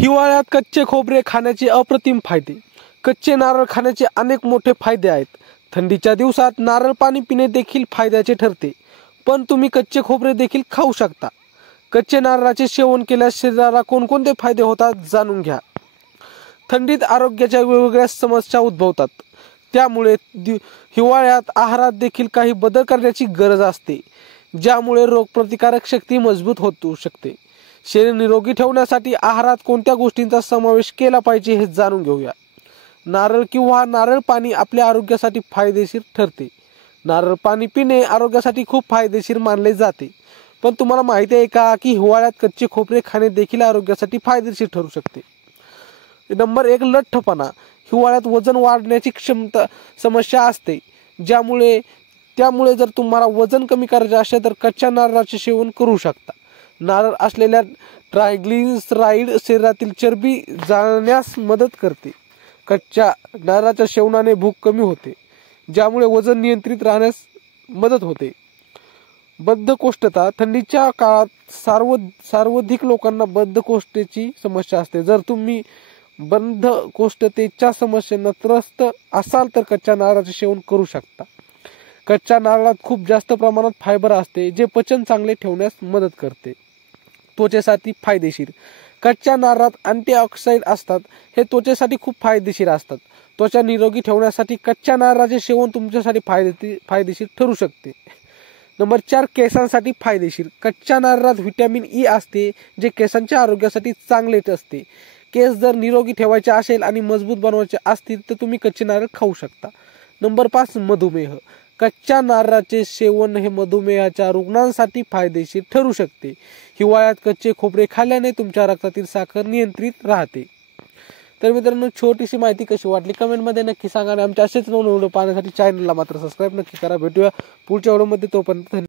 हिवाळ्यात कच्चे खोबरे खाण्याचे अप्रतिम फायदे. कच्चे नारळ खाण्याचे अनेक मोठे फायदे आहेत. थंडीच्या दिवसात नारळ पाणी पिणे देखील फायद्याचे ठरते. पण तुम्ही कच्चे खोबरे देखील खाऊ शकता. कच्चे नारळाचे सेवन केल्यास शरीराला कोणकोणते फायदे होतात जाणून घ्या. थंडीत आरोग्याच्या वेगवेगळ्या समस्या उद्भवतात. त्यामुळे हिवाळ्यात आहारात देखील काही बदल करण्याची गरज असते, ज्यामुळे रोगप्रतिकारक शक्ती मजबूत होऊ शकते. शरीर निरोगी ठेवण्यासाठी आहारात कोणत्या गोष्टींचा समावेश केला पाहिजे हे जाणून घेऊया. नारळ किंवा नारळ पाणी आपल्या आरोग्यासाठी फायदेशीर ठरते. नारळ पाणी पिणे आरोग्यासाठी खूप फायदेशीर मानले जाते. पण तुम्हाला माहिती आहे का की हिवाळ्यात कच्चे खोबरे खाणे देखील आरोग्यासाठी फायदेशीर ठरू शकते. नंबर 1, लठ्ठपणा. हिवाळ्यात वजन वाढण्याची समस्या असते, त्यामुळे जर तुम्हाला वजन कमी करायचे असेल तर कच्च्या नारळाचे सेवन करू शकता. नारळ असलेल्या ट्रायग्लिसराईड शरीरातील चरबी जाळण्यास मदत करते. कच्च्या नारळाच्या सेवनाने भूक कमी होते, ज्यामुळे वजन नियंत्रित राहण्यास मदत होते. बद्धकोष्ठता. थंडीच्या काळात सर्वाधिक लोकांना बद्धकोष्ठतेची समस्या असते. जर तुम्ही बद्धकोष्ठतेच्या समस्येने त्रस्त असाल तर कच्च्या नारळाचे सेवन करू शकता. कच्च्या नारळात खूप जास्त प्रमाणात फायबर असते, जे पचन चांगले ठेवण्यास मदत करते. त्वचेसाठी फायदेशीर. कच्च्या नारळात अँटीऑक्सिडंट असतात, हे त्वचेसाठी खूप फायदेशीर असतात. त्वचा निरोगी ठेवण्यासाठी कच्च्या नारळाचे सेवन तुमच्यासाठी फायदेशीर ठरू शकते. नंबर 4, केसांसाठी फायदेशीर. कच्च्या नारळात व्हिटॅमिन ई असते, जे केसांच्या आरोग्यासाठी चांगलेच असते. केस जर निरोगी ठेवायचे असेल आणि मजबूत बनवायचे असतील तर तुम्ही कच्चे नारळ खाऊ शकता. नंबर 5, मधुमेह. कच्च्या नारळाचे सेवन हे मधुमेहाच्या रुग्णांसाठी फायदेशीर ठरू शकते. हिवाळ्यात कच्चे खोबरे खाल्ल्याने तुमच्या रक्तातील साखर नियंत्रित राहते. तर मित्रांनो, छोटीशी माहिती कशी वाटली कमेंटमध्ये नक्की सांगा आणि आमच्या असेच नवीन व्हिडिओ पाहण्यासाठी चॅनलला मात्र सबस्क्राईब नक्की करा. भेटूया पुढच्या व्हिडिओमध्ये. तोपर्यंत